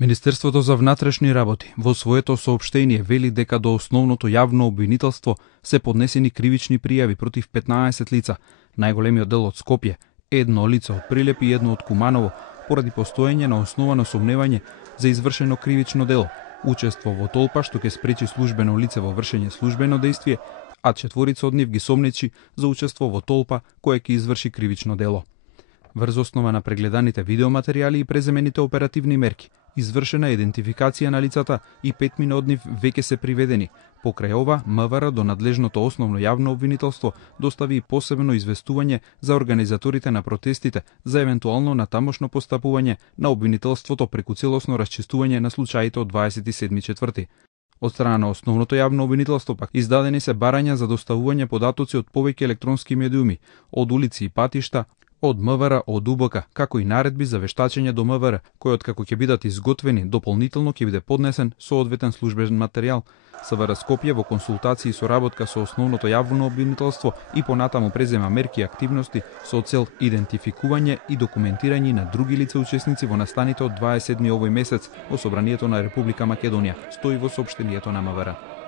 Министерството за внатрешни работи во своето соопштение вели дека до основното јавно обвинителство се поднесени кривични пријави против 15 лица, најголемиот дел од Скопје, едно лице од Прилеп и едно од Куманово, поради постоење на основано сомневање за извршено кривично дело, учество во толпа што ќе спречи службено лице во вршење службено дејствие, а 4 од нив ги сомнечи за учество во толпа која ќе изврши кривично дело. Врз основа на прегледаните видеоматеријали и преземените оперативни мерки, извршена идентификација на лицата и 5 од нив веќе се приведени. Покрај ова, МВР до надлежното основно јавно обвинителство достави и посебно известување за организаторите на протестите за евентуално натамошно постапување на обвинителството преку целосно расчистување на случаите од 27.4. Од страна на основното јавно обвинителство пак издадени се барања за доставување податоци од повеќе електронски медиуми, од улици и патишта, од МВР, од УБК, како и наредби за вештачење до МВР, кои откако ќе бидат изготвени, дополнително ќе биде поднесен соодветен службен материјал. СВР Скопје во консултации и соработка со основното јавно обвинителство и понатаму презема мерки и активности со цел идентификување и документирање на други лица учесници во настаните од 27 овој месец во Собранието на Република Македонија, стои во соопштението на МВР.